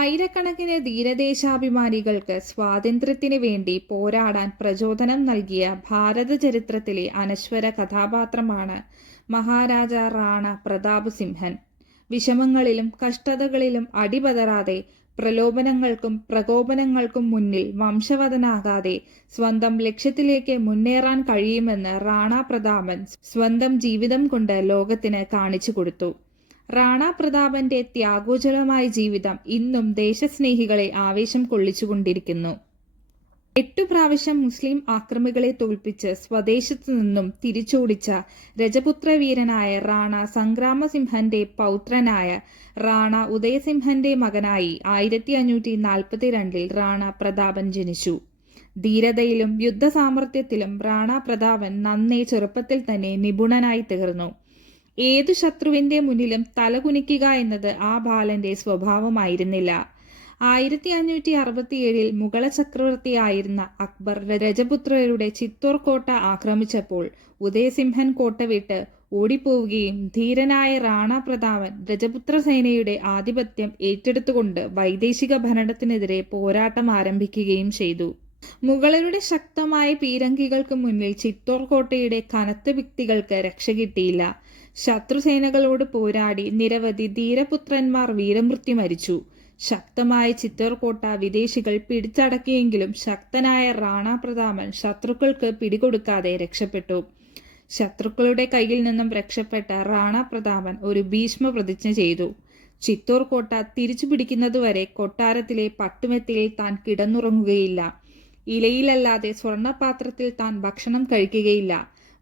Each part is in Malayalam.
ആയിരക്കണക്കിന് ധീരദേശാഭിമാനികൾക്ക് സ്വാതന്ത്ര്യത്തിന് വേണ്ടി പോരാടാൻ പ്രചോദനം നൽകിയ ഭാരത ചരിത്രത്തിലെ അനശ്വര കഥാപാത്രമാണ് മഹാരാജ റാണ പ്രതാപ് സിംഹൻ. വിഷമങ്ങളിലും കഷ്ടതകളിലും അടിപതറാതെ, പ്രലോഭനങ്ങൾക്കും പ്രകോപനങ്ങൾക്കും മുന്നിൽ വംശവദനാകാതെ സ്വന്തം ലക്ഷ്യത്തിലേക്ക് മുന്നേറാൻ കഴിയുമെന്ന് റാണ പ്രതാപൻ സ്വന്തം ജീവിതം കൊണ്ട് ലോകത്തിന് കാണിച്ചു കൊടുത്തു. റാണ പ്രതാപന്റെ ത്യാഗോജ്വലമായ ജീവിതം ഇന്നും ദേശസ്നേഹികളെ ആവേശം കൊള്ളിച്ചുകൊണ്ടിരിക്കുന്നു. 8 പ്രാവശ്യം മുസ്ലിം ആക്രമികളെ തോൽപ്പിച്ച് സ്വദേശത്തു നിന്നും തിരിച്ചോടിച്ച രജപുത്രവീരനായ റാണ സംഗ്രാമസിംഹന്റെ പൗത്രനായ റാണ ഉദയസിംഹന്റെ മകനായി 1542 റാണ പ്രതാപൻ ജനിച്ചു. ധീരതയിലും യുദ്ധസാമർഥ്യത്തിലും റാണ പ്രതാപൻ നന്നേ ചെറുപ്പത്തിൽ തന്നെ നിപുണനായി തീർന്നു. ഏതു ശത്രുവിന്റെ മുന്നിലും തലകുനിക്കുക എന്നത് ആ ബാലന്റെ സ്വഭാവമായിരുന്നില്ല. 1567 മുഗള ചക്രവർത്തിയായിരുന്ന അക്ബർ രജപുത്രരുടെ ചിത്തോർ കോട്ട ആക്രമിച്ചപ്പോൾ ഉദയസിംഹൻ കോട്ട വിട്ട് ഓടിപ്പോവുകയും ധീരനായ റാണ പ്രതാപൻ രജപുത്ര സേനയുടെ ആധിപത്യം ഏറ്റെടുത്തുകൊണ്ട് വൈദേശിക ഭരണത്തിനെതിരെ പോരാട്ടം ആരംഭിക്കുകയും ചെയ്തു. മുഗളരുടെ ശക്തമായ പീരങ്കികൾക്ക് മുന്നിൽ ചിത്തോർ കോട്ടയുടെ കനത്ത ഭിത്തികൾക്ക് രക്ഷ കിട്ടിയില്ല. ശത്രുസേനകളോട് പോരാടി നിരവധി ധീരപുത്രന്മാർ വീരമൃത്യു മരിച്ചു. ശക്തമായ ചിത്തോർ കോട്ട വിദേശികൾ പിടിച്ചടക്കിയെങ്കിലും ശക്തനായ റാണ പ്രതാപൻ ശത്രുക്കൾക്ക് പിടികൊടുക്കാതെ രക്ഷപ്പെട്ടു. ശത്രുക്കളുടെ കയ്യിൽ നിന്നും രക്ഷപ്പെട്ട റാണ പ്രതാപൻ ഒരു ഭീഷ്മ പ്രതിജ്ഞ ചെയ്തു. ചിത്തോർ കോട്ട തിരിച്ചു പിടിക്കുന്നതുവരെ കൊട്ടാരത്തിലെ പട്ടുമെത്തയിൽ താൻ കിടന്നുറങ്ങുകയില്ല. ഇലയിലല്ലാതെ സ്വർണപാത്രത്തിൽ താൻ ഭക്ഷണം കഴിക്കുകയില്ല.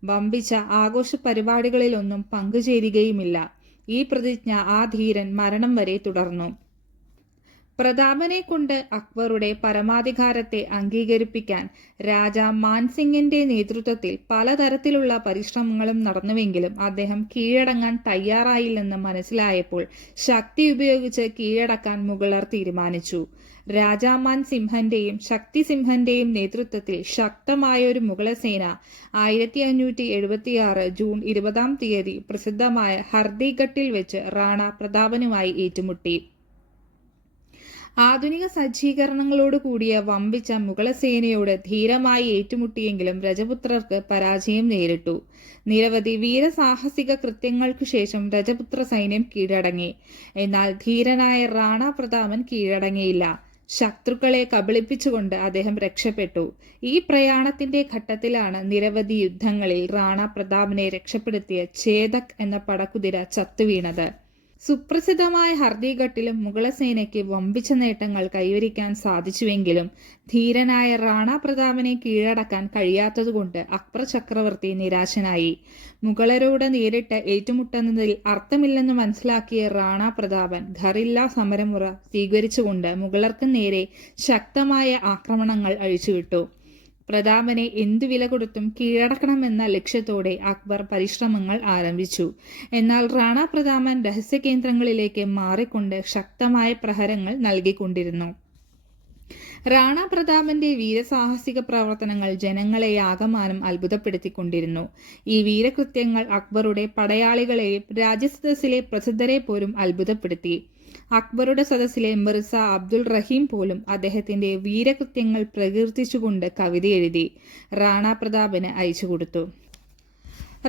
വമ്പിച്ച ആഘോഷ പരിപാടികളിലൊന്നും പങ്കുചേരുകയുമില്ല. ഈ പ്രതിജ്ഞ ആ ധീരൻ മരണം വരെ തുടർന്നു. പ്രതാപനെ കൊണ്ട് അക്ബറുടെ പരമാധികാരത്തെ അംഗീകരിപ്പിക്കാൻ രാജ മാൻസിംഗിന്റെ നേതൃത്വത്തിൽ പലതരത്തിലുള്ള പരിശ്രമങ്ങളും നടന്നുവെങ്കിലും അദ്ദേഹം കീഴടങ്ങാൻ തയ്യാറായില്ലെന്ന് മനസ്സിലായപ്പോൾ ശക്തി ഉപയോഗിച്ച് കീഴടക്കാൻ മുഗളർ തീരുമാനിച്ചു. രാജാമാൻ സിംഹന്റെയും ശക്തി സിംഹന്റെയും നേതൃത്വത്തിൽ ശക്തമായൊരു മുഗളസേന 1576 ജൂൺ 20 പ്രസിദ്ധമായ ഹർദിഘട്ടിൽ വെച്ച് റാണ പ്രതാപനുമായി ഏറ്റുമുട്ടി. ആധുനിക സജ്ജീകരണങ്ങളോട് കൂടിയ വമ്പിച്ച മുഗളസേനയോട് ധീരമായി ഏറ്റുമുട്ടിയെങ്കിലും രജപുത്രർക്ക് പരാജയം നേരിട്ടു. നിരവധി വീരസാഹസിക കൃത്യങ്ങൾക്കു ശേഷം രജപുത്ര സൈന്യം കീഴടങ്ങി. എന്നാൽ ധീരനായ റാണ പ്രതാപൻ കീഴടങ്ങിയില്ല. ശത്രുക്കളെ കബളിപ്പിച്ചുകൊണ്ട് അദ്ദേഹം രക്ഷപ്പെട്ടു. ഈ പ്രയാണത്തിന്റെ ഘട്ടത്തിലാണ് നിരവധി യുദ്ധങ്ങളിൽ റാണ പ്രതാപനെ രക്ഷപ്പെടുത്തിയ ചേതക് എന്ന പടക്കുതിര ചത്തുവീണത്. സുപ്രസിദ്ധമായ ഹർദിഘട്ടിലും മുഗളസേനയ്ക്ക് വമ്പിച്ച നേട്ടങ്ങൾ കൈവരിക്കാൻ സാധിച്ചുവെങ്കിലും ധീരനായ റാണ പ്രതാപനെ കീഴടക്കാൻ കഴിയാത്തതുകൊണ്ട് അക്ബർ ചക്രവർത്തി നിരാശനായി. മുഗളരോട് നേരിട്ട് ഏറ്റുമുട്ടുന്നതിൽ അർത്ഥമില്ലെന്ന് മനസ്സിലാക്കിയ റാണ പ്രതാപൻ ഖറില്ല സമരമുറ സ്വീകരിച്ചുകൊണ്ട് മുഗളർക്ക് നേരെ ശക്തമായ ആക്രമണങ്ങൾ അഴിച്ചുവിട്ടു. പ്രതാപനെ എന്തു വില കൊടുത്തും കീഴടക്കണമെന്ന ലക്ഷ്യത്തോടെ അക്ബർ പരിശ്രമങ്ങൾ ആരംഭിച്ചു. എന്നാൽ റാണ പ്രതാപൻ രഹസ്യ കേന്ദ്രങ്ങളിലേക്ക് മാറിക്കൊണ്ട് ശക്തമായ പ്രഹരങ്ങൾ നൽകിക്കൊണ്ടിരുന്നു. റാണ പ്രതാപന്റെ വീരസാഹസിക പ്രവർത്തനങ്ങൾ ജനങ്ങളെ ആകമാനം അത്ഭുതപ്പെടുത്തിക്കൊണ്ടിരുന്നു. ഈ വീരകൃത്യങ്ങൾ അക്ബറുടെ പടയാളികളെയും രാജസദസ്സിലെ പ്രസിദ്ധരെ പോലും അത്ഭുതപ്പെടുത്തി. അക്ബറുടെ സദസ്സിലെ മിർസ അബ്ദുൾ റഹീം പോലും അദ്ദേഹത്തിന്റെ വീരകൃത്യങ്ങൾ പ്രകീർത്തിച്ചുകൊണ്ട് കവിത എഴുതി റാണ പ്രതാപന് അയച്ചുകൊടുത്തു.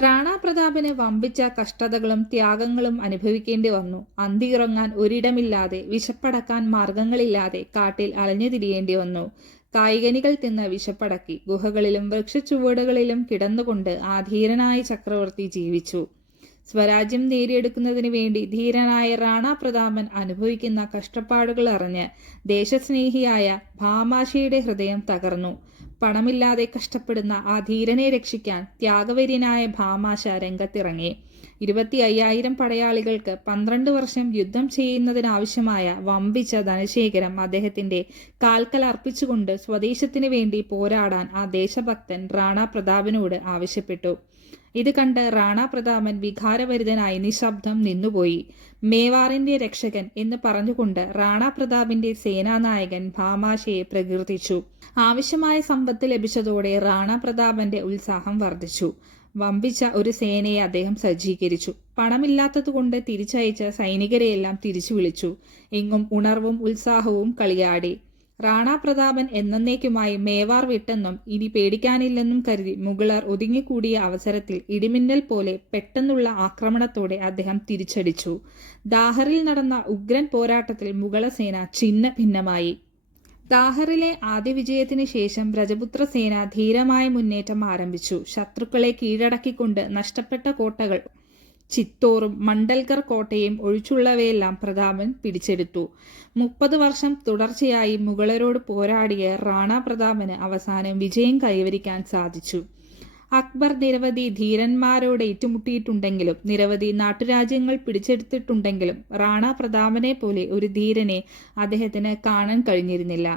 റാണ പ്രതാപന് വമ്പിച്ച കഷ്ടതകളും ത്യാഗങ്ങളും അനുഭവിക്കേണ്ടി വന്നു. അന്തിയുറങ്ങാൻ ഒരിടമില്ലാതെ, വിശപ്പടക്കാൻ മാർഗങ്ങളില്ലാതെ കാട്ടിൽ അലഞ്ഞു തിരിയേണ്ടി വന്നു. കായികനികൾ തിന്ന് വിശപ്പടക്കി ഗുഹകളിലും വൃക്ഷച്ചുവടുകളിലും കിടന്നുകൊണ്ട് ആ ധീരനായ ചക്രവർത്തി ജീവിച്ചു. സ്വരാജ്യം നേടിയെടുക്കുന്നതിന് വേണ്ടി ധീരനായ റാണ പ്രതാപൻ അനുഭവിക്കുന്ന കഷ്ടപ്പാടുകൾ അറിഞ്ഞ് ദേശസ്നേഹിയായ ഭാമാശയുടെ ഹൃദയം തകർന്നു. പണമില്ലാതെ കഷ്ടപ്പെടുന്ന ആ ധീരനെ രക്ഷിക്കാൻ ത്യാഗവര്യനായ ഭാമാശ രംഗത്തിറങ്ങി. 25,000 പടയാളികൾക്ക് 12 വർഷം യുദ്ധം ചെയ്യുന്നതിനാവശ്യമായ വമ്പിച്ച ധനശേഖരം അദ്ദേഹത്തിന്റെ കാൽക്കൽ അർപ്പിച്ചുകൊണ്ട് സ്വദേശത്തിന് വേണ്ടി പോരാടാൻ ആ ദേശഭക്തൻ റാണ പ്രതാപനോട് ആവശ്യപ്പെട്ടു. ഇത് കണ്ട് റാണ പ്രതാപൻ വികാരഭരിതനായി നിശബ്ദം നിന്നുപോയി. മേവാറിന്റെ രക്ഷകൻ എന്ന് പറഞ്ഞുകൊണ്ട് റാണ പ്രതാപിന്റെ സേനാനായകൻ ഭാമാശയെ പ്രകീർത്തിച്ചു. ആവശ്യമായ സമ്പത്ത് ലഭിച്ചതോടെ റാണ പ്രതാപന്റെ ഉത്സാഹം വർദ്ധിച്ചു. വമ്പിച്ച ഒരു സേനയെ അദ്ദേഹം സജ്ജീകരിച്ചു. പണമില്ലാത്തതുകൊണ്ട് തിരിച്ചയച്ച സൈനികരെയെല്ലാം തിരിച്ചു വിളിച്ചു. എങ്ങും ഉണർവും ഉത്സാഹവും കളിയാടി. റാണാ പ്രതാപൻ എന്നേക്കുമായി മേവാർ വിട്ടെന്നും ഇനി പേടിക്കാനില്ലെന്നും കരുതി മുഗളർ ഒതുങ്ങിക്കൂടിയ അവസരത്തിൽ ഇടിമിന്നൽ പോലെ പെട്ടെന്നുള്ള ആക്രമണത്തോടെ അദ്ദേഹം തിരിച്ചടിച്ചു. ദാഹറിൽ നടന്ന ഉഗ്രൻ പോരാട്ടത്തിൽ മുഗളസേന ഛിന്ന ഭിന്നമായി. ദാഹറിലെ ആദ്യ വിജയത്തിന് ശേഷം രജപുത്ര സേന ധീരമായ മുന്നേറ്റം ആരംഭിച്ചു. ശത്രുക്കളെ കീഴടക്കിക്കൊണ്ട് നഷ്ടപ്പെട്ട കോട്ടകൾ ചിത്തോറും മണ്ഡൽഗർ കോട്ടയും ഒഴിച്ചുള്ളവയെല്ലാം പ്രതാപൻ പിടിച്ചെടുത്തു. 30 വർഷം തുടർച്ചയായി മുഗളരോട് പോരാടിയ റാണാ പ്രതാപന് അവസാനം വിജയം കൈവരിക്കാൻ സാധിച്ചു. അക്ബർ നിരവധി ധീരന്മാരോട് ഏറ്റുമുട്ടിയിട്ടുണ്ടെങ്കിലും നിരവധി നാട്ടുരാജ്യങ്ങൾ പിടിച്ചെടുത്തിട്ടുണ്ടെങ്കിലും റാണാ പ്രതാപനെ പോലെ ഒരു ധീരനെ അദ്ദേഹത്തിന് കാണാൻ കഴിഞ്ഞിരുന്നില്ല.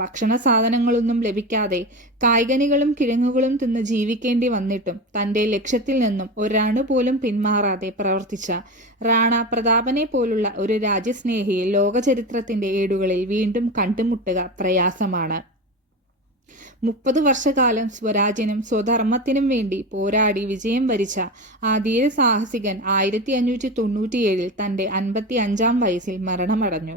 ഭക്ഷണ സാധനങ്ങളൊന്നും ലഭിക്കാതെ കായ്കനികളും കിഴങ്ങുകളും തിന്ന് ജീവിക്കേണ്ടി വന്നിട്ടും തൻ്റെ ലക്ഷ്യത്തിൽ നിന്നും ഒരണു പോലും പിന്മാറാതെ പ്രവർത്തിച്ച റാണാ പ്രതാപനെ പോലുള്ള ഒരു രാജ്യസ്നേഹിയെ ലോകചരിത്രത്തിൻ്റെ ഏടുകളിൽ വീണ്ടും കണ്ടുമുട്ടുക പ്രയാസമാണ്. 30 വർഷക്കാലം സ്വരാജ്യനും സ്വധർമ്മത്തിനും വേണ്ടി പോരാടി വിജയം വരിച്ച ആ ധീരസാഹസികൻ 1597 തൻ്റെ 55-ാം വയസ്സിൽ മരണമടഞ്ഞു.